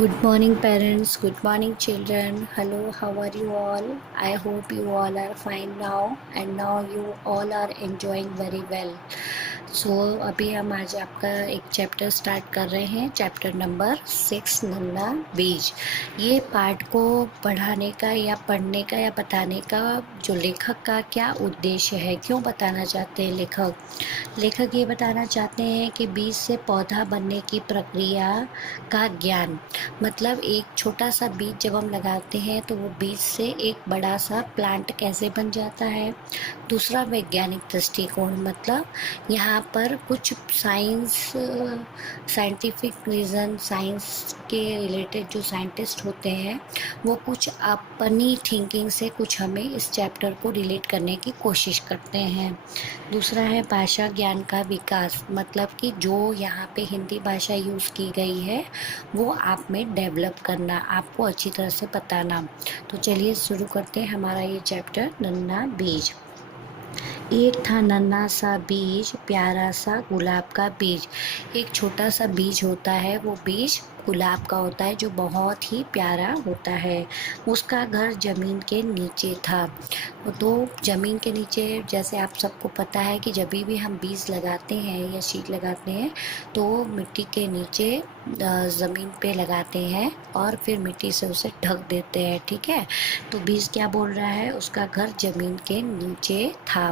Good morning, parents. Good morning, children. Hello, how are you all? I hope you all are fine now, and now you all are enjoying very well. अभी हम आज आपका एक chapter start कर रहे हैं, chapter number 6, नन्ना बीज। ये पाठ को पढ़ाने का या पढ़ने का या बताने का जो लेखक का क्या उद्देश्य है, क्यों बताना चाहते हैं लेखक ये बताना चाहते हैं कि बीज से पौधा बनने की प्रक्रिया का ज्ञान। मतलब एक छोटा सा बीज जब हम लगाते हैं तो वो बीज से एक बड़ा सा प्लांट कैसे बन जाता है। दूसरा वैज्ञानिक दृष्टिकोण, मतलब यहाँ पर कुछ साइंटिफिक रीज़न, साइंस के रिलेटेड जो साइंटिस्ट होते हैं वो कुछ अपनी थिंकिंग से कुछ हमें इस चैप्टर को रिलेट करने की कोशिश करते हैं। दूसरा है भाषा ज्ञान का विकास, मतलब कि जो यहाँ पे हिंदी भाषा यूज़ की गई है वो आप में डेवलप करना, आपको अच्छी तरह से बताना। तो चलिए शुरू करते हैं हमारा ये चैप्टर, नन्ना बीज। एक था नन्हा सा बीज, प्यारा सा गुलाब का बीज। एक छोटा सा बीज होता है, वो बीज गुलाब का होता है जो बहुत ही प्यारा होता है। उसका घर ज़मीन के नीचे था। तो ज़मीन के नीचे, जैसे आप सबको पता है कि जब भी हम बीज लगाते हैं या शीट लगाते हैं तो मिट्टी के नीचे ज़मीन पे लगाते हैं और फिर मिट्टी से उसे ढक देते हैं, ठीक है। तो बीज क्या बोल रहा है, उसका घर ज़मीन के नीचे था।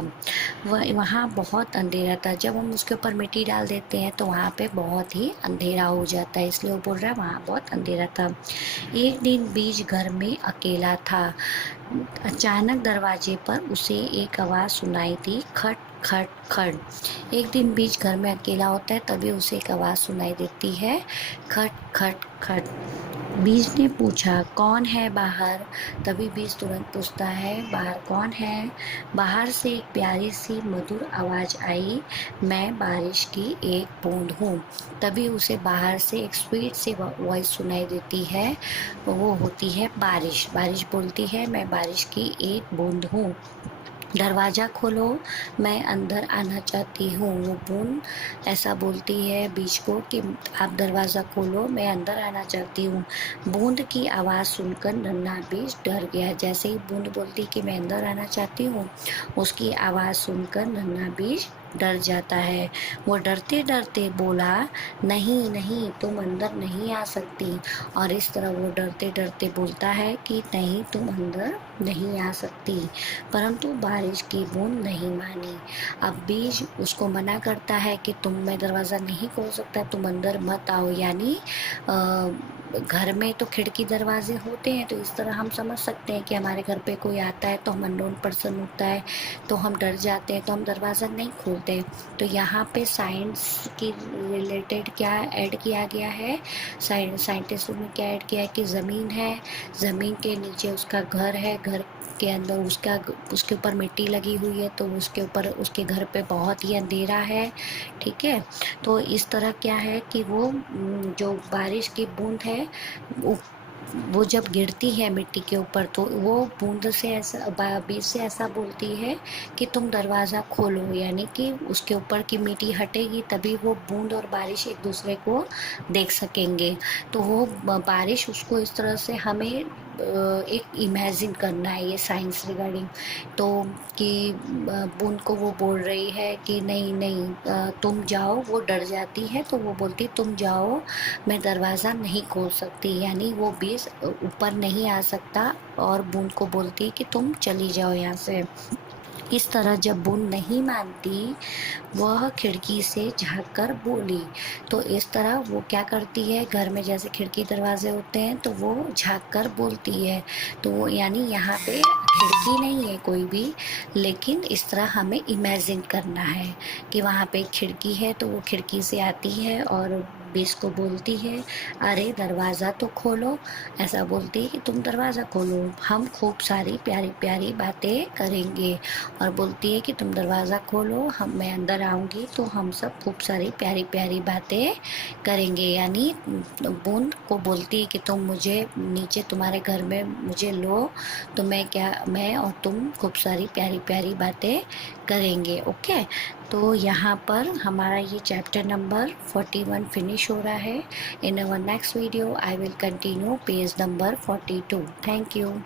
वहाँ बहुत अंधेरा था। जब हम उसके ऊपर मिट्टी डाल देते हैं तो वहाँ पे बहुत ही अंधेरा हो जाता है, इसलिए वो बोल रहा है वहाँ बहुत अंधेरा था। एक दिन बीज घर में अकेला था। अचानक दरवाजे पर उसे एक आवाज़ सुनाई दी, खट खट खट। एक दिन बीज घर में अकेला होता है तभी उसे एक आवाज़ सुनाई देती है, खट खट खट। बीज ने पूछा, कौन है बाहर? तभी बीज तुरंत पूछता है, बाहर कौन है? बाहर से एक प्यारी सी मधुर आवाज़ आई, मैं बारिश की एक बूंद हूँ। तभी उसे बाहर से एक स्वीट सी वॉइस सुनाई देती है, वो होती है बारिश। बारिश बोलती है, मैं बारिश की एक बूंद हूँ, दरवाज़ा खोलो, मैं अंदर आना चाहती हूँ। वो बूंद ऐसा बोलती है बीज को कि आप दरवाज़ा खोलो, मैं अंदर आना चाहती हूँ। बूंद की आवाज़ सुनकर नन्हा बीज डर गया। जैसे ही बूंद बोलती कि मैं अंदर आना चाहती हूँ, उसकी आवाज़ सुनकर नन्हा बीज डर जाता है। वो डरते डरते बोला, नहीं नहीं, तुम अंदर नहीं आ सकती। और इस तरह वो डरते डरते बोलता है कि नहीं, तुम अंदर नहीं आ सकती। परंतु बारिश की बूंद नहीं मानी। अब बीज उसको मना करता है कि मैं दरवाज़ा नहीं खोल सकता, तुम अंदर मत आओ। यानी घर में तो खिड़की दरवाजे होते हैं, तो इस तरह हम समझ सकते हैं कि हमारे घर पे कोई आता है तो हम अननोन पर्सन होता है तो हम डर जाते हैं, तो हम दरवाज़ा नहीं खोलते। तो यहाँ पे साइंस की रिलेटेड क्या ऐड किया गया है, साइंटिस्टों ने क्या ऐड किया है कि ज़मीन है, ज़मीन के नीचे उसका घर है, घर के अंदर उसके ऊपर मिट्टी लगी हुई है, तो उसके ऊपर उसके घर पे बहुत ही अंधेरा है, ठीक है। तो इस तरह क्या है कि वो जो बारिश की बूंद है वो वो जब गिरती है मिट्टी के ऊपर तो वो बूंद से ऐसा, बीज से ऐसा बोलती है कि तुम दरवाज़ा खोलो। यानी कि उसके ऊपर की मिट्टी हटेगी तभी वो बूंद और बारिश एक दूसरे को देख सकेंगे। तो वो बारिश उसको इस तरह से हमें एक इमेजिन करना है, ये साइंस रिगार्डिंग। तो कि बूंद को वो बोल रही है कि नहीं नहीं, तुम जाओ। वो डर जाती है तो वो बोलती तुम जाओ, मैं दरवाज़ा नहीं खोल सकती। यानी वो बीज ऊपर नहीं आ सकता और बूंद को बोलती है कि तुम चली जाओ यहाँ से। इस तरह जब बूंद नहीं मानती, वह खिड़की से झाँक कर बोली। तो इस तरह वो क्या करती है, घर में जैसे खिड़की दरवाजे होते हैं तो वो झाँक कर बोलती है। तो वो यानी यहाँ पे खिड़की नहीं है कोई भी, लेकिन इस तरह हमें इमेजिन करना है कि वहाँ पे खिड़की है, तो वो खिड़की से आती है और बीज को बोलती है, अरे दरवाज़ा तो खोलो। ऐसा बोलती है कि तुम दरवाज़ा खोलो, हम खूब सारी प्यारी प्यारी बातें करेंगे। और बोलती है कि तुम दरवाज़ा खोलो, मैं अंदर आऊँगी तो हम सब खूब सारी प्यारी प्यारी बातें करेंगे। यानी बूंद को बोलती है कि तुम मुझे नीचे तुम्हारे घर में मुझे लो, तो मैं और तुम खूब सारी प्यारी प्यारी बातें करेंगे, ओके। तो यहाँ पर हमारा ये चैप्टर नंबर 41 फिनिश हो रहा है. In our next video I will continue page number 42. Thank you.